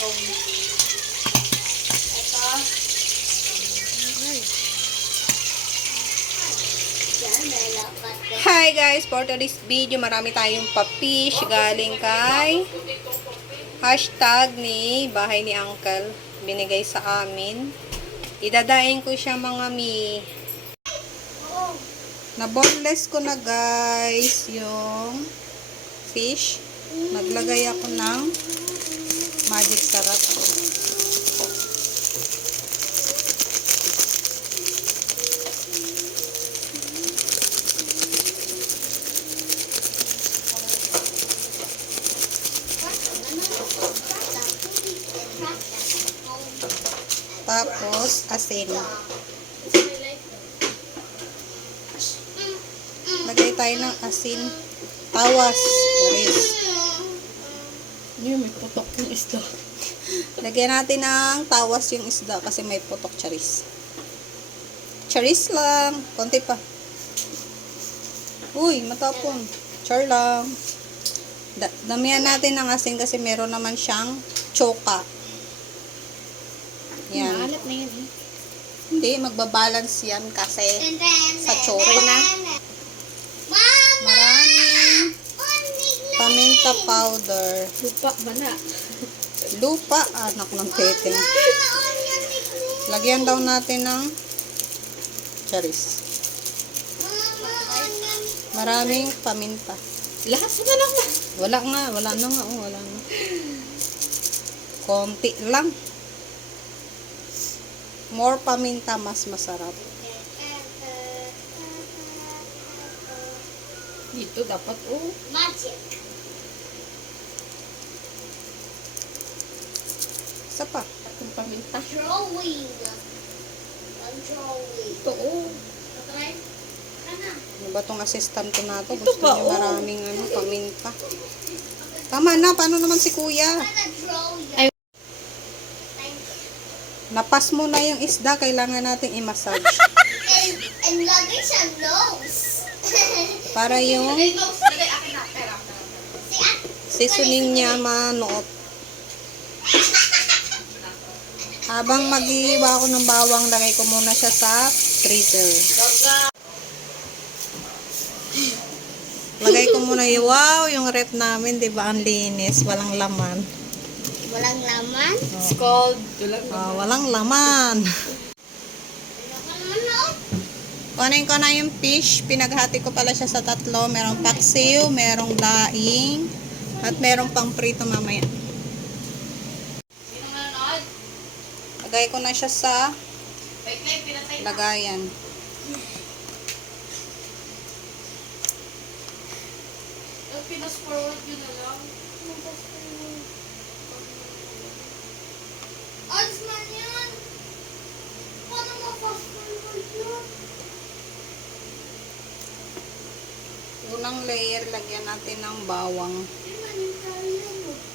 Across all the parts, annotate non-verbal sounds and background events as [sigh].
itlog. Ito. Hi guys, for today's video, marami tayong papish galing kay hashtag ni bahay ni Uncle. Binigay sa amin. Idadain ko siya mga mi. Na boneless ko na guys yung fish. Naglagay ako ng magic sarap. Tapos asin. Lagay tayo ng asin. Tawas. Charis. Hindi, may putok yung isda. Lagyan natin ng tawas yung isda kasi may putok charis. Charis lang. Konti pa. Uy, matapon. Char lang. Da- damihan natin ng asin kasi meron naman siyang choka. Yan. Maalat na yun eh. Hindi, magbabalance yan kasi sa choka. na. Maraming paminta powder. Lupa ba na? Lupa, anak ng tete. Lagyan daw natin ng charis. Maraming paminta. Lahat na lang na. Wala nga, wala na nga, oh, wala na. Konti lang. More paminta, mas masarap. Dito dapat oh. Magic. Isa pa. Itong paminta. Drawing. I'm drawing. Ito oh. Try. Ano? Ba tong assistant ko na to? Ito Gusto ba, niya oh? maraming ano, paminta. Tama na, paano naman si kuya? Ay. Napas mo na yung isda, kailangan nating i-massage. [laughs] And, and lagay sa nose. Para yung seasoning niya manuot. Habang mag-iiwa ako ng bawang, lagay ko muna siya sa freezer. Lagay ko muna yung, wow, yung rep namin, di ba, ang linis, walang laman. Walang laman. It's called. Walang laman. Ano naman no? Kunin ko na yung fish, pinaghati ko pala siya sa tatlo. Merong paksiw, merong laing, at merong pang prito mamaya. Lagay ko na siya sa lagayan. Pinas forward yun na lang. Odds yan. Paano ma-fast forward? Unang layer, lagyan natin ng bawang. Hindi man yung kaya mo. Odds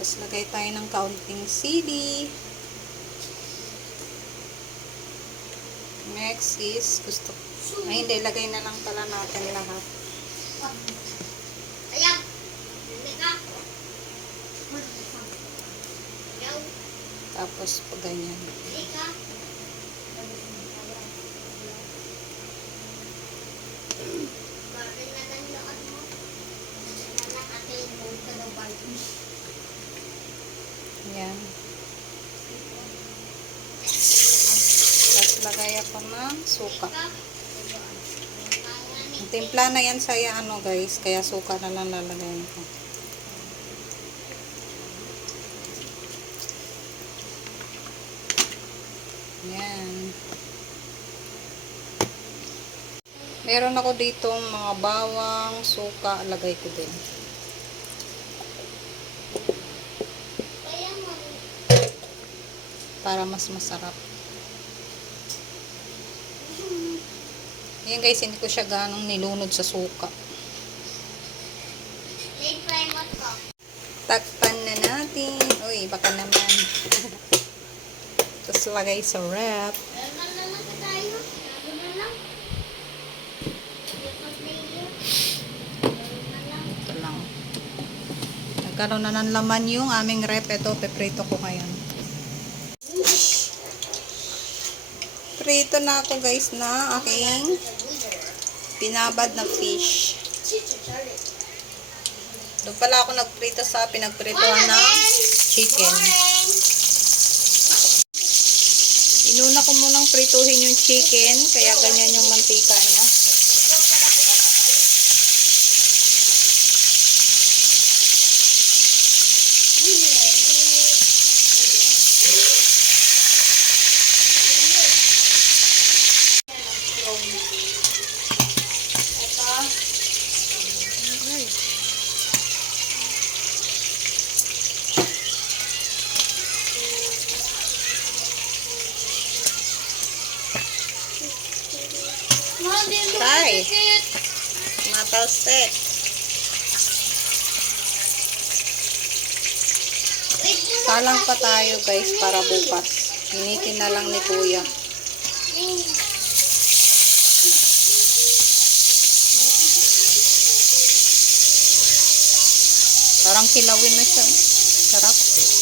Tapos lagay tayo ng kaunting sili. Next is, gusto ay hindi, lagay na lang pala natin lahat. Ayan. Tapos, pag ganyan. Hindi ka. Bakit na nanloan mo? Anak atin mo ka daw Barbie. Yan. Tapos lagay ako ng suka. Timpla na yan sa ano guys, kaya suka na lang lalagay ko. Yan. Meron ako dito mga bawang, suka, lagay ko din. Para mas masarap. Ayan guys, hindi ko siya ganong nilunod sa suka. Takpan na natin. Uy, baka naman. [laughs] Tapos lagay sa wrap. Nagkaroon na ng laman yung aming rep. Ito, peprito ko ngayon. Prito na ako guys na aking pinabad na fish. Doon pala ako nagprito sa pinagpritohan ng chicken. Inuna ko munang prituhin yung chicken, kaya ganyan yung mantika niya. Tay, matalstek. Salang pa tayo guys para bukas. Hinikin na lang ni kuya. Parang kilawin na siya. Sarap.